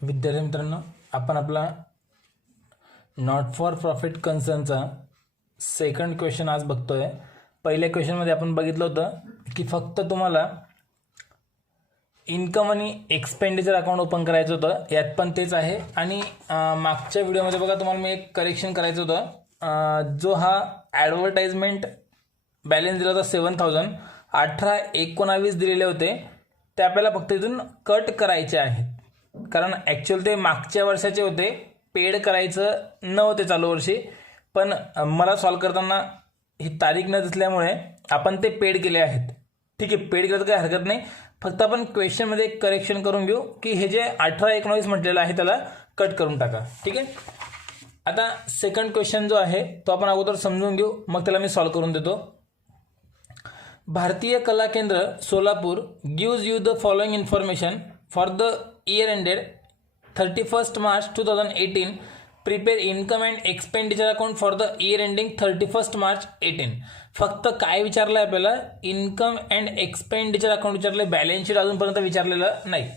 विद्यार्थी मित्रांनो, आपण आपला नॉट फॉर प्रॉफिट कन्सर्नचा सेकंड क्वेश्चन आज बघतोय. पहिल्या क्वेश्चनमध्ये आपण बघितलं होतं की फक्त तुम्हाला इन्कम आणि एक्सपेंडिचर अकाउंट ओपन करायचं होतं. यात पण तेच आहे. आणि मागच्या व्हिडिओमध्ये बघा तुम्हाला मी एक करेक्शन करायचं होतं. जो हा ॲडव्हर्टाइजमेंट बॅलन्स दिला होता 7,000, 18-19 दिलेले होते ते आपल्याला फक्त इथून कट करायचे आहेत. कारण ॲक्च्युअल ते मागच्या वर्षाचे होते, पेड करायचं नव्हते चालू वर्षी. पण मला सॉल्व करताना ही तारीख न दिसल्यामुळे आपण ते पेड केले आहेत. ठीक आहे, पेड केलं तर काही हरकत नाही. फक्त आपण क्वेश्चनमध्ये एक करेक्शन करून घेऊ की हे जे 18-19 म्हटलेलं आहे त्याला कट करून टाका. ठीक आहे. आता सेकंड क्वेश्चन जो आहे तो आपण अगोदर समजून घेऊ, मग त्याला मी सॉल्व करून देतो. भारतीय कला केंद्र Solapur gives you the following information for the year ended 31st March 2018. Prepare income and expenditure account for the year ending 31st March 18. फक्त काय विचारलं आहे आपल्याला? इन्कम अँड एक्सपेंडिचर अकाउंट विचारले. बॅलन्स शीट अजूनपर्यंत विचारलेलं नाही.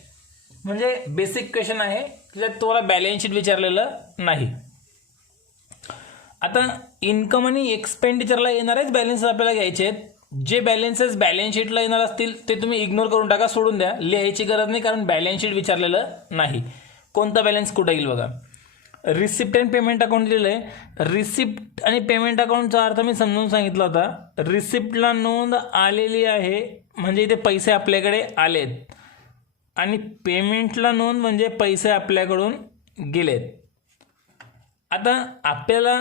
म्हणजे बेसिक क्वेश्चन आहे, त्याच्यात तुम्हाला बॅलन्स शीट विचारलेलं नाही. आता इन्कम आणि एक्सपेंडिचरला येणारेच बॅलन्स आपल्याला घ्यायचे आहेत. जे बॅलन्सेस बॅलन्स शीटला येणार असतील ते तुम्ही इग्नोर करून टाका, सोडून द्या, लिहायची गरज नाही. कारण बॅलन्स शीट विचारलेलं नाही. कोणता बॅलन्स कुठे येईल बघा. रिसिप्ट अँड पेमेंट अकाउंट दिलेलं आहे. रिसिप्ट आणि पेमेंट अकाउंटचा अर्थ मी समजून सांगितला होता. रिसिप्टला नोंद आलेली आहे म्हणजे इथे पैसे आपल्याकडे आलेत, आणि पेमेंटला नोंद म्हणजे पैसे आपल्याकडून गेलेत. आता आपल्याला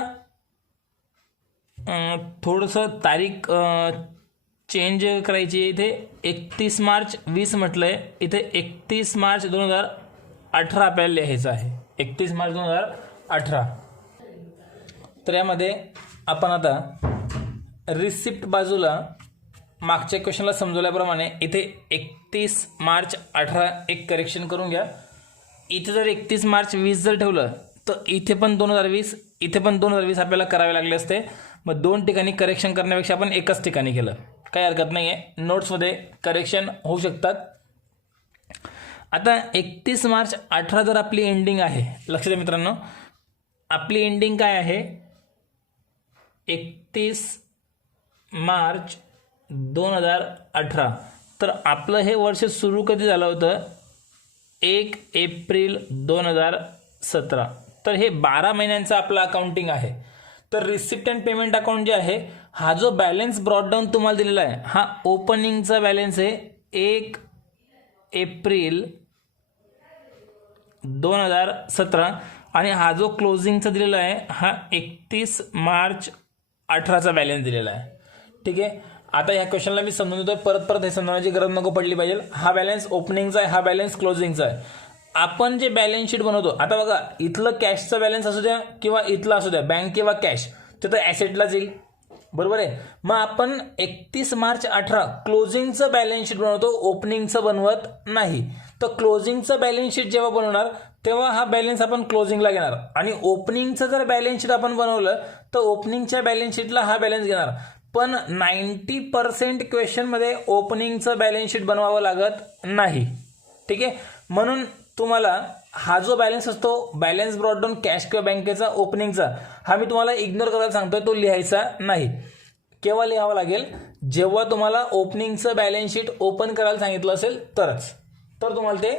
थोडंसं तारीख चेंज करायची. इथे 31 मार्च 20 म्हटलं आहे, इथे 31 मार्च 2018 आपल्याला लिहायचं आहे. 31 मार्च 2018. तर यामध्ये आपण आता रिसिप्ट बाजूला मागच्या क्वेश्चनला समजवल्याप्रमाणे इथे 31 मार्च 18 एक करेक्शन करून घ्या. इथे जर 31 मार्च 20 जर ठेवलं तर इथे पण 2020, इथे पण 2020 आपल्याला करावे लागले असते. मग दोन ठिकाणी करेक्शन करण्यापेक्षा आपण एकाच ठिकाणी केलं, काही हरकत नाही आहे. नोट्समध्ये करेक्शन होऊ शकतात. आता 31 मार्च 18 जर आपली एंडिंग आहे, लक्ष द्या मित्रांनो, आपली एंडिंग काय आहे? 31 मार्च 2018. तर आपलं हे वर्ष सुरू कधी झालं होतं? 1 एप्रिल 2017. तर हे 12 महिन्यांचं आपलं अकाउंटिंग आहे. तर रिसिप्ट अँड पेमेंट अकाउंट जे आहे, हा जो बॅलन्स ब्रॉडडाऊन तुम्हाला दिलेला आहे हा ओपनिंगचा बॅलन्स आहे 1 एप्रिल 2017, आणि हा जो क्लोजिंगचा दिलेला आहे हा 31 मार्च 18चा बॅलन्स दिलेला आहे. ठीक आहे. आता या क्वेश्चनला मी समजून देतोय, परत हे समजण्याची गरज नको पडली पाहिजे. हा बॅलन्स ओपनिंगचा आहे, हा बॅलन्स क्लोजिंगचा आहे. आपण जे बॅलन्स शीट बनवतो, आता बघा इथलं कॅशचा बॅलन्स असू द्या किंवा इथला असू द्या, बँक किंवा कॅश, ते तर ॲसेटलाच येईल, बरोबर आहे. मग आपण 31 मार्च 18 क्लोजिंगचं बॅलन्स शीट बनवतो, ओपनिंगचं बनवत नाही. तर क्लोजिंगचं बॅलन्स शीट जेव्हा बनवणार तेव्हा हा बॅलन्स आपण क्लोजिंगला घेणार, आणि ओपनिंगचं जर बॅलन्स शीट आपण बनवलं तर ओपनिंगच्या बॅलन्स शीटला हा बॅलन्स घेणार. पण 90% क्वेश्चनमध्ये ओपनिंगचं बॅलन्स शीट बनवावं लागत नाही. ठीक आहे. म्हणून तुम्हाला हा जो बॅलन्स असतो बॅलन्स ब्रॉडडाऊन कॅश किंवा बँकेचा ओपनिंगचा, हा मी तुम्हाला इग्नोर करायला सांगतोय, तो लिहायचा नाही. केव्हा लिहावा लागेल? जेव्हा तुम्हाला ओपनिंगचं बॅलन्स शीट ओपन करायला सांगितलं असेल तरच, तर तुम्हाला ते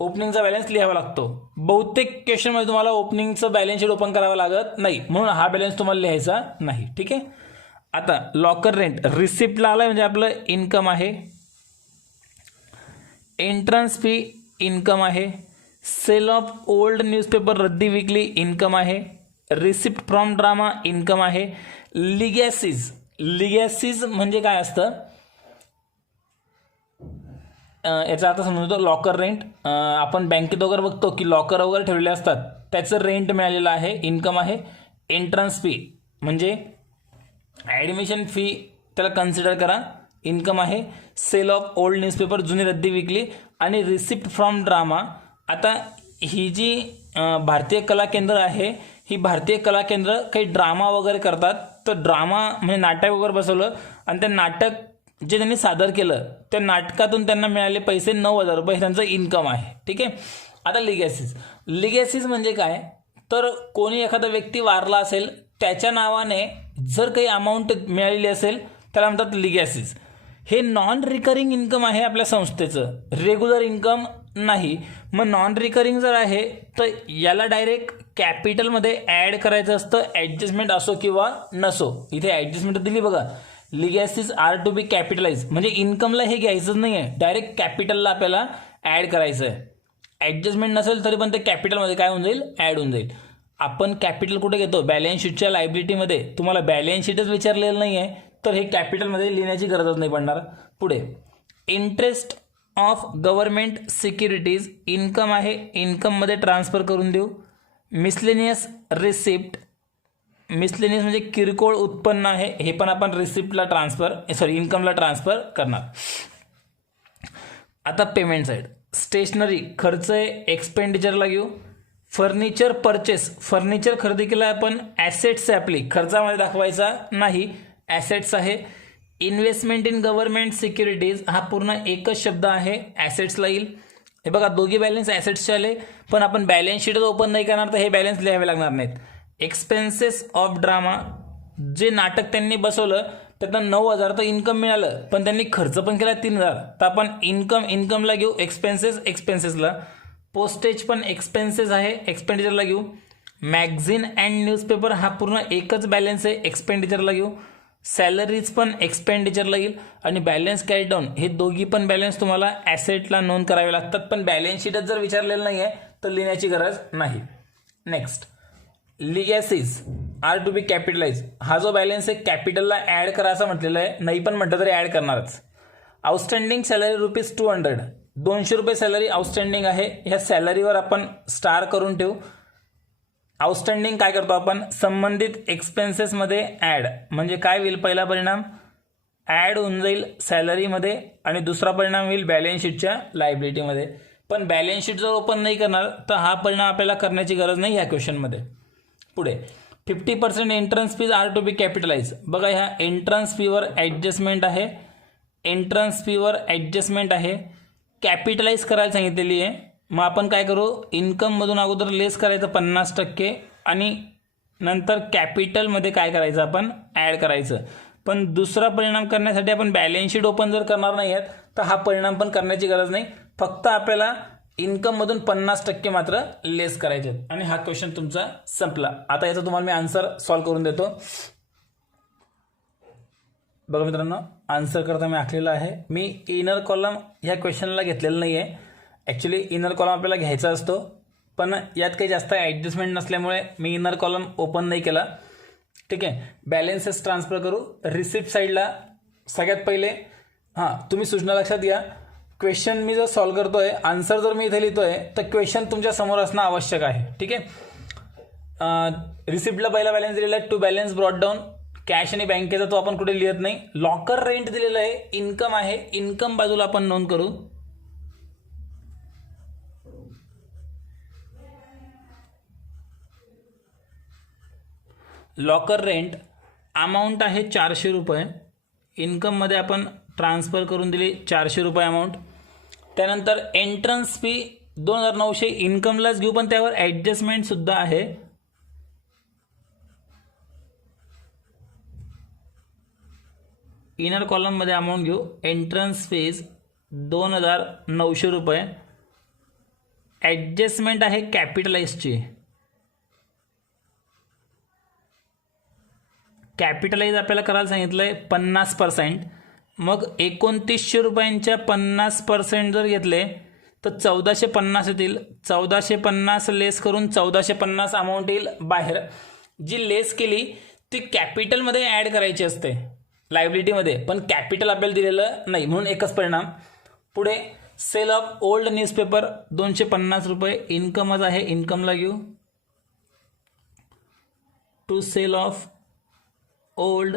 ओपनिंगचा बॅलन्स लिहावा लागतो. बहुतेक क्वेश्चनमध्ये तुम्हाला ओपनिंगचं बॅलन्स शीट ओपन करावं लागत नाही, म्हणून हा बॅलन्स तुम्हाला लिहायचा नाही. ठीक आहे. आता लॉकर रेंट रिसिप्टला आला म्हणजे आपलं इन्कम आहे. एंट्रन्स फी इन्कम आहे. सेल ऑफ ओल्ड न्यूजपेपर रद्दी विकली इन्कम आहे. रिसिप्ट फ्रॉम ड्रामा इन्कम आहे. लिगॅसीज म्हणजे काय असतं याचा आता समजतो. लॉकर रेंट आपण बँकेत वगैरे बघतो की लॉकर वगैरे ठेवलेले असतात, त्याचं रेंट मिळालेलं आहे, इन्कम आहे. एंट्रन्स फी म्हणजे ॲडमिशन फी, त्याला कन्सिडर करा, इन्कम आहे. सेल ऑफ ओल्ड न्यूजपेपर जुनी रद्दी विकली, आणि रिसिप्ट फ्रॉम ड्रामा. आता ही जी भारतीय कला केंद्र आहे, ही भारतीय कला केंद्र काही ड्रामा वगैरे करतात. तर ड्रामा म्हणजे नाटक वगैरे बसवलं, आणि ते नाटक जे त्यांनी सादर केलं त्या नाटकातून त्यांना मिळाले पैसे 9,000 रुपये, त्यांचं इन्कम आहे. ठीक आहे. आता लिगॅसीज म्हणजे काय, तर कोणी एखादा व्यक्ती वारला असेल त्याच्या नावाने जर काही अमाऊंट मिळालेली असेल त्याला म्हणतात लिगॅसीज. हे नॉन रिकरिंग इन्कम आहे आपल्या संस्थेचं, रेग्युलर इन्कम नाही. मग नॉन रिकरिंग जर आहे तर याला डायरेक्ट कॅपिटलमध्ये ॲड करायचं असतं, ॲडजस्टमेंट असो किंवा नसो. इथे ॲडजस्टमेंट दिली बघा, लिगॅसीज आर टू बी कॅपिटलाइज, म्हणजे इन्कमला हे घ्यायचंच नाही आहे, डायरेक्ट कॅपिटलला आपल्याला ॲड करायचं आहे. ॲडजस्टमेंट नसेल तरी पण ते कॅपिटलमध्ये काय होऊन जाईल, ॲड होऊन जाईल. आपण कॅपिटल कुठे घेतो, बॅलन्स शीटच्या लायबिलिटीमध्ये. तुम्हाला बॅलन्स शीटच विचारलेलं नाही आहे तर हे कॅपिटलमध्ये लिहिण्याची गरजच नाही पडणार. पुढे interest of government securities income आहे, इन्कममध्ये ट्रान्सफर करून देऊ. मिसलेनियस रिसिप्ट, मिसलेनियस म्हणजे किरकोळ उत्पन्न आहे, हे पण आपण रिसिप्टला इन्कमला ट्रान्सफर करणार. आता पेमेंट साईड, स्टेशनरी खर्च आहे, एक्सपेंडिचरला घेऊ. फर्निचर परचेस, फर्निचर खरेदी केला आपण, ॲसेट्स आहे आपली, खर्चामध्ये दाखवायचा नाही, ॲसेट्स आहे. इन्व्हेस्टमेंट इन गव्हर्नमेंट सिक्युरिटीज हा पूर्ण एकच शब्द आहे, ॲसेट्सला येईल. हे बघा दोघी बॅलन्स ॲसेट्सचे आले, पण आपण बॅलन्स शीटच ओपन नाही करणार तर हे बॅलन्स लिहावे लागणार नाहीत. एक्सपेन्सेस ऑफ ड्रामा, जे नाटक त्यांनी बसवलं त्यातनं 9,000 तर इन्कम मिळालं, पण त्यांनी खर्च पण केला 3,000, तर आपण इन्कमला घेऊ, एक्सपेन्सेसला. पोस्टेज पण एक्सपेन्सेस आहे, एक्सपेंडिचरला घेऊ. मॅगझिन अँड न्यूजपेपर हा पूर्ण एकच बॅलन्स आहे, एक्सपेंडिचरला घेऊ. सॅलरीज पण एक्सपेंडिचरला येईल. आणि बॅलन्स कॅरी डाऊन हे दोघी पण बॅलन्स तुम्हाला ॲसेटला नोंद करावे लागतात, पण बॅलन्स शीटच जर विचारलेलं नाही आहे तर लिहिण्याची गरज नाही. Next, legacies are to be capitalise, हा जो बॅलन्स आहे कॅपिटलला ॲड करा असं म्हटलेलं आहे, नाही पण म्हटलं तरी ॲड करणारच. आउटस्टँडिंग सॅलरी ₹200, 200 रुपये सॅलरी आउटस्टँडिंग आहे, ह्या सॅलरीवर आपण स्टार करून ठेवू. आउटस्टँडिंग काय करतो आपण, संबंधित एक्सपेन्सेसमध्ये ॲड, म्हणजे काय होईल, पहिला परिणाम ॲड होऊन जाईल सॅलरीमध्ये आणि दुसरा परिणाम होईल बॅलन्स शीटच्या लायबिलिटीमध्ये. पण बॅलन्स शीट जर ओपन नाही करणार तर हा परिणाम आपल्याला करण्याची गरज नाही ह्या क्वेश्चनमध्ये. पुढे 50% entrance fees are to be capitalise, बघा ह्या एंट्रन्स फीवर ॲडजस्टमेंट आहे, कॅपिटलाइज करायला सांगितलेली आहे. मग आपण काय करू, इन्कममधून अगोदर लेस करायचं 50% आणि नंतर कॅपिटलमध्ये काय करायचं आपण ॲड करायचं. पण दुसरा परिणाम करण्यासाठी आपण बॅलन्स शीट ओपन जर करणार नाही आहेत तर हा परिणाम पण करण्याची गरज नाही, फक्त आपल्याला इन्कममधून 50% मात्र लेस करायचे आहेत. आणि हा क्वेश्चन तुमचा संपला. आता याचा तुम्हाला मी आन्सर सॉल्व्ह करून देतो. बघा मित्रांनो, आन्सर करता मी आखलेला आहे. मी इनर कॉलम ह्या क्वेश्चनला घेतलेलं नाही आहे. ॲक्च्युली इनर कॉलम आपल्याला घ्यायचा असतो, पण यात काही जास्त ॲडजस्टमेंट नसल्यामुळे मी इनर कॉलम ओपन नाही केला. ठीक आहे, बॅलन्सेस ट्रान्सफर करू. रिसिप्ट साईडला सगळ्यात पहिले तुम्ही सूचना लक्षात घ्या, क्वेश्चन मी जर सॉल्व्ह करतोय, आन्सर जर मी इथे लिहितोय तर क्वेश्चन तुमच्या समोर असणं आवश्यक आहे. ठीक आहे, रिसिप्टला पहिला बॅलन्स दिलेला आहे, to balance brought down, cash आणि बँकेचा तो आपण कुठे लिहित नाही. लॉकर रेंट दिलेलं आहे, इन्कम आहे, इन्कम बाजूला आपण नोंद करू. लॉकर रेंट अमाऊंट आहे 400 रुपये, इन्कममध्ये आपण ट्रान्सफर करून दिली 400 रुपये अमाऊंट. त्यानंतर एंट्रन्स फी 2,900 इन्कमलाच घेऊ, पण त्यावर ॲडजस्टमेंटसुद्धा आहे. इनर कॉलममध्ये अमाऊंट घेऊ, एंट्रन्स फीज 2,900 रुपये, ॲडजस्टमेंट आहे कॅपिटलाइजची. कॅपिटलाइज आपल्याला करायला सांगितलं आहे 50%, मग 2,900 रुपयांच्या 50% जर घेतले तर 1,450 येतील. 1,450 लेस करून 1,450 अमाऊंट येईल बाहेर. जी लेस केली ती कॅपिटलमध्ये ॲड करायची असते लायबिलिटीमध्ये, पण कॅपिटल आपल्याला दिलेलं नाही म्हणून एकच परिणाम. पुढे सेल ऑफ ओल्ड न्यूजपेपर 250 रुपये, इन्कमच आहे, इन्कमला घेऊ. To sale of old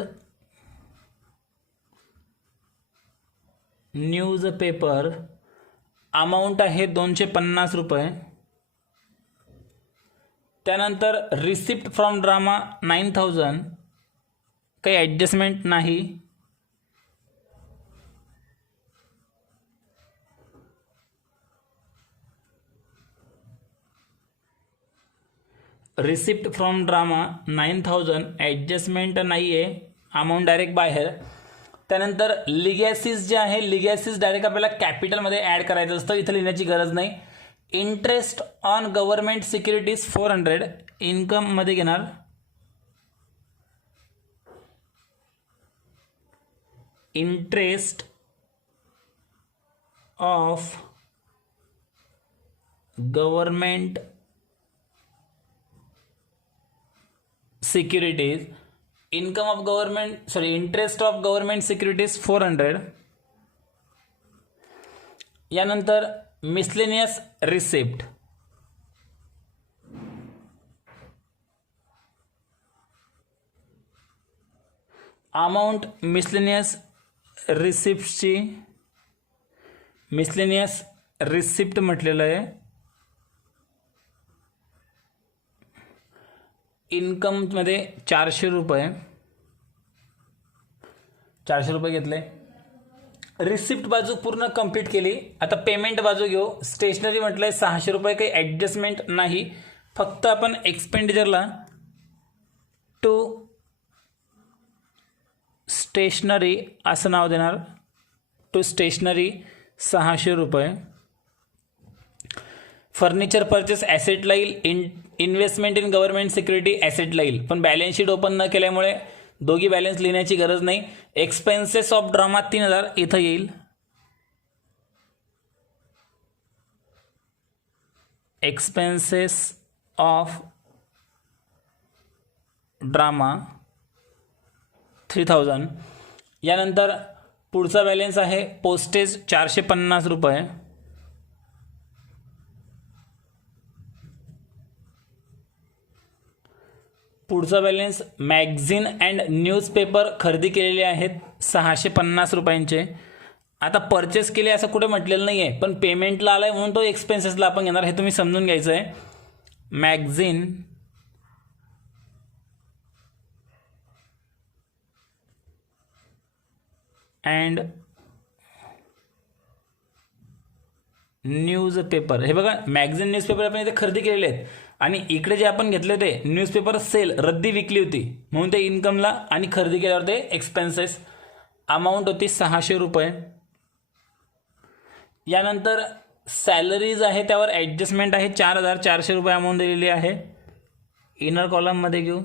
newspaper amount आहे 250 रुपये. त्यानंतर रिसिप्ट फ्रॉम ड्रामा 9,000, काही ॲडजस्टमेंट नाही. रिसिप्ट फ्रॉम ड्रामा 9000, ॲडजस्टमेंट नाही आहे, अमाऊंट डायरेक्ट बाहेर. त्यानंतर लिगॅसीज जे आहे, लिगॅसीज डायरेक्ट आपल्याला कॅपिटलमध्ये ॲड करायचं असतं, इथं लिहिण्याची गरज नाही. इंटरेस्ट ऑन गव्हर्नमेंट सिक्युरिटीज 400 इन्कममध्ये घेणार. Interest of government securities, income of government interest of government securities 400. यानंतर मिसलेनियस रिसिप्ट, अमाऊंट मिसलेनियस रिसिप्टची, मिसलेनियस रिसिप्ट म्हटलेलं आहे. इन्कममध्ये 400 रुपये, 400 रुपये घेतले. रिसिप्ट बाजू पूर्ण कंप्लीट केली. आता पेमेंट बाजू घेऊ. स्टेशनरी म्हटलंय 600 रुपये, काही ॲडजस्टमेंट नाही, फक्त आपण एक्सपेंडिचरला टू स्टेशनरी असं नाव देणार. टू स्टेशनरी 600 रुपये. फर्निचर परचेस ॲसेटला येईल, इन्व्हेस्टमेंट इन गव्हर्नमेंट सिक्युरिटी ॲसेटला येईल, पण बॅलन्स शीट ओपन न केल्यामुळे दोघी बॅलन्स लिहिण्याची गरज नाही. एक्सपेन्सेस ऑफ ड्रामा 3000 इथं येईल. Expenses of drama 3000. यानंतर पुढचा बॅलन्स आहे पोस्टेज 450 रुपये. पुढचा बॅलन्स मॅगझिन अँड न्यूजपेपर खरेदी केलेले आहेत 650 रुपयांचे. आता परचेस केले असं कुठे म्हटलेलं नाही आहे, पण पेमेंटला आलाय म्हणून तो एक्सपेन्सेसला आपण घेणार, हे तुम्ही समजून घ्यायचं आहे. मॅगझिन अँड न्यूजपेपर, हे बघा मॅगझिन न्यूजपेपर आपण इथे खरेदी केलेले आहेत, आणि इकडे जे आपण घेतले होते न्यूजपेपर सेल, रद्दी विकली होती म्हणून ते इन्कमला, आणि खरेदी केल्यावर ते एक्सपेन्सेस. अमाऊंट होती 600 रुपये. यानंतर सॅलरीज आहे, त्यावर ॲडजस्टमेंट आहे 4400 रुपये अमाऊंट दिलेली आहे. इनर कॉलममध्ये घेऊ.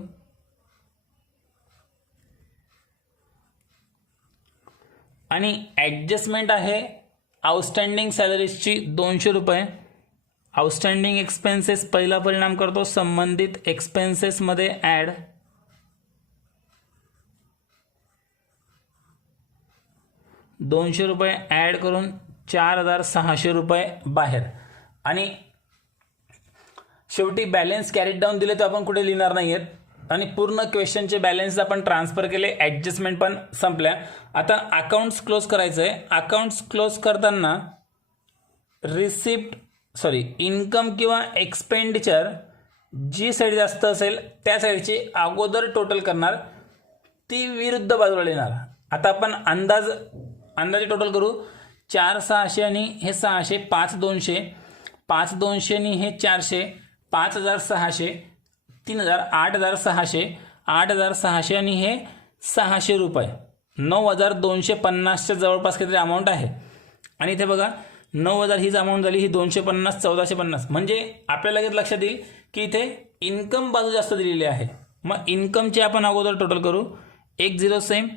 आणि ॲडजस्टमेंट आहे आउटस्टँडिंग सॅलरीजची 200 रुपये. आउटस्टँडिंग एक्सपेन्सेस पहिला परिणाम करतो संबंधित एक्सपेन्सेसमध्ये ॲड. ₹200 ॲड करून 4600 रुपये बाहेर. आणि शेवटी बॅलन्स कॅरीड डाऊन दिले तर आपण कुठे लिहिणार नाही आहेत, आणि पूर्ण क्वेश्चनचे बॅलन्स आपण ट्रान्सफर केले, ॲडजस्टमेंट पण संपल्या. आता अकाउंट्स क्लोज करायचं आहे. अकाउंट्स क्लोज करताना इन्कम किंवा एक्सपेंडिचर जी साईड जास्त असेल त्या साईडची अगोदर टोटल करणार, ती विरुद्ध बाजूला लिहिणार. आता आपण अंदाजे टोटल करू. 4600 आणि हे 600, 5200, 5200 आणि हे 400, 5600, 3000, 8600, 8600 आणि हे 600 रुपये, 9250च्या जवळपास काहीतरी अमाऊंट आहे. आणि इथे बघा 9000 हीच अमाऊंट झाली, ही 250, 1450. म्हणजे आपल्याला लगेच लक्षात येईल की इथे इन्कम बाजू जास्त दिलेली आहे. मग इन्कमचे आपण अगोदर टोटल करू. 1 0 सेम,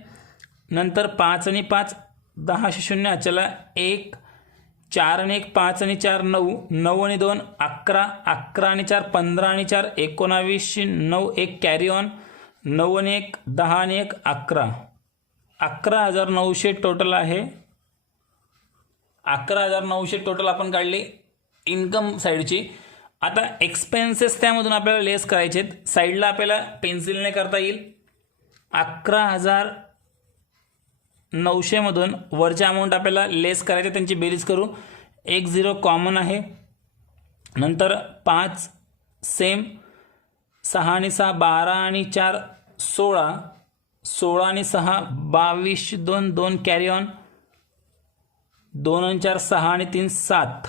नंतर 5 आणि 5 10 0 अचला 1, 4 आणि 1 5 आणि 4 9, 9 आणि 2 11, 11 आणि 4 15 आणि 4 19, 9 1 कॅरी ऑन, 9 आणि 1 10 आणि 1 11, 11900 टोटल आहे. 11900 टोटल आपण काढली इन्कम साईडची. आता एक्सपेन्सेस त्यामधून आपल्याला लेस करायचे आहेत. साईडला आपल्याला पेन्सिलने करता येईल. 11900 मधून वरच्या अमाऊंट आपल्याला लेस करायचे, त्यांची बेरीज करू. 1 0 कॉमन आहे, नंतर 5 सेम, 6 आणि 6 12 आणि 4 16, 16 आणि 6 22, 2 2 कॅरी ऑन, 2 आणि 4 6 आणि 3 7,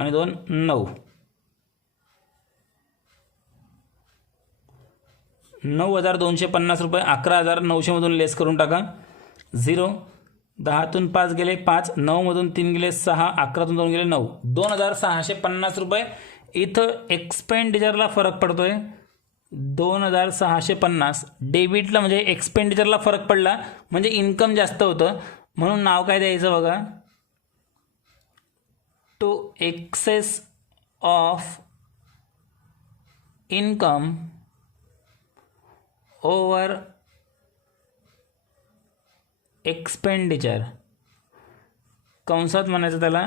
आणि 2 9. 9,250 रुपये. 11,900मधून लेस करून टाका. 0. 10तून 5 गेले 5, 9मधून 3 गेले 6, 11तून 2 गेले 9. 2,650 रुपये. इथं एक्सपेंडिचरला फरक पडतोय 2,650. डेबिटला म्हणजे एक्सपेंडिचरला फरक पडला म्हणजे इन्कम जास्त होतं, म्हणून नाव काय द्यायचं बघा, to excess of income over expenditure, कंसात म्हणायचं त्याला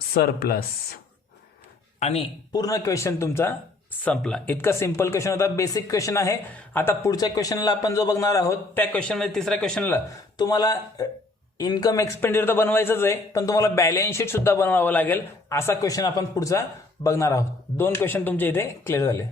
सरप्लस. आणि पूर्ण क्वेश्चन तुमचा संपला. इतका सिंपल क्वेश्चन होता, बेसिक क्वेश्चन आहे. आता पुढच्या क्वेश्चनला आपण जो बघणार आहोत त्या क्वेश्चनमध्ये तिसऱ्या क्वेश्चनला तुम्हाला इन्कम एक्सपेंडिचर तर बनवायचंच आहे, पण तुम्हाला बॅलन्स शीट सुद्धा बनवावं लागेल. असा क्वेश्चन आपण पुढचा बघणार आहोत. 2 क्वेश्चन तुमचे इथे क्लिअर झाले.